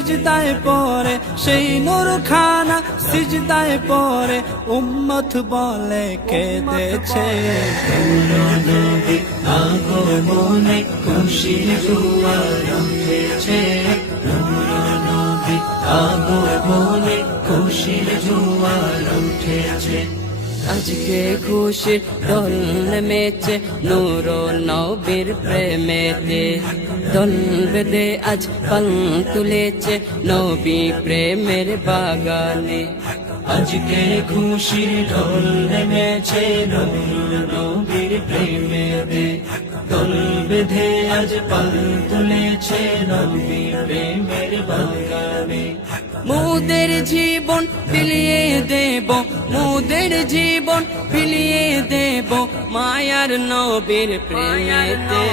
সিজদায় পড়ে, সেই নূর খানা সিজদায় পড়ে, উম্মত বলে কেঁদেছে। নবী আগমনে খুশির জোয়ার উঠেছে, নবী আগমনে খুশির জোয়ার উঠেছে। আজকে খুশির দোল নেমেছে নূর নবীর প্রেমেতে, দোল বেঁধে আজ পাল তুলেছে নবী প্রেমের বাগানে। আজকে খুশির ঢোল নেমেছে নূর নবীর প্রেমেতে, দোল বেঁধে আজ পাল তুলেছে নবী প্রেমের বাগানে। মোদের জীবন বিলিয়ে দেব, মোদের জীবন বিলিয়ে দেব মায়ার নবীর প্রেমেতে।